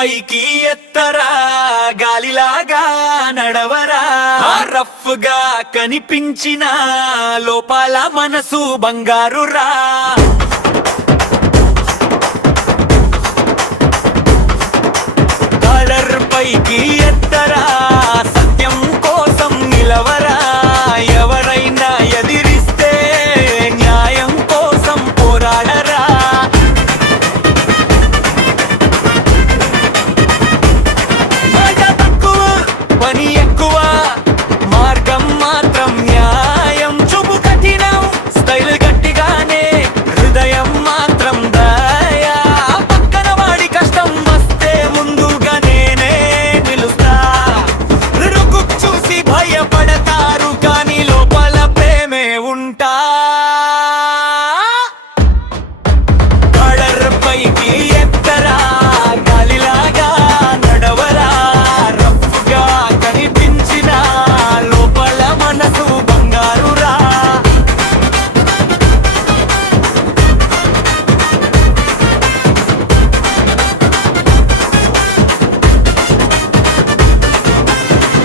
పైకి ఎత్తరా, గాలిలాగా నడవరా. రఫ్ గా కనిపించిన లోపల మనసు బంగారురా. కాలర్ పైకి ఎత్తరా, సత్యం కోసం నిలవరా. ఎవరైనా ఎదిరిస్తే న్యాయం కోసం పోరాడరా. పని ఎక్కువ, మార్గం మాత్రం న్యాయం. చూపు కఠినం, స్టైల్ గట్టిగానే, హృదయం మాత్రం దయా. పక్కన వాడి కష్టం వస్తే ముందుగా నేనే నిలుస్తా. రుకు చూసి భయపడతారు కానీ లోపల ప్రేమే ఉంటా. కాలర్ పైకి ఎత్తరా, గాలిలాగా నడవరా. రఫ్గా కనిపించిన లోపల మనసు బంగారురా.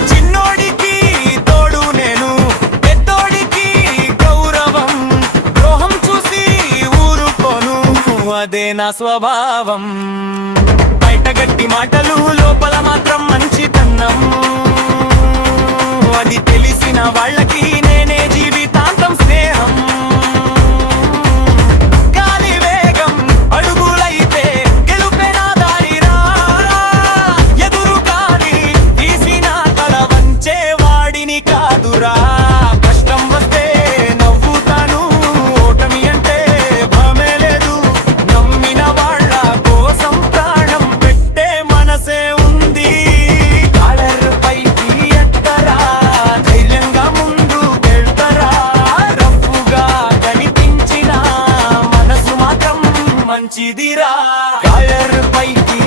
చిన్నోడికి తోడు నేను, పెద్దోడికి గౌరవం. ద్రోహం చూసి ఊరుకోను, అదే నా స్వభావం. బయట గట్టి మాటలు, లోపల మాత్రం మంచితనం. అది తెలిసిన వాళ్ళకి నేనే జీవితాంతం స్నేహం. గాలి వేగం అడుగులైతే గెలుపే నా దారిరా. ఎదురు గాలి తీసిన తల వంచే వాడిని కాదురా. కష్టం వస్తే నవ్వుతాను, ఓటమి అంటే భయమే లేదు. నమ్మిన వాళ్ళ కోసం ప్రాణం పెట్టే మనసే ఉంది. కాలర్ పైకి ఎత్తరా, ధైర్యంగా ముందు వెళ్తరా. రఫ్గా కనిపించిన మనసు మాత్రం మంచిదిరా. కాలర్ పైకి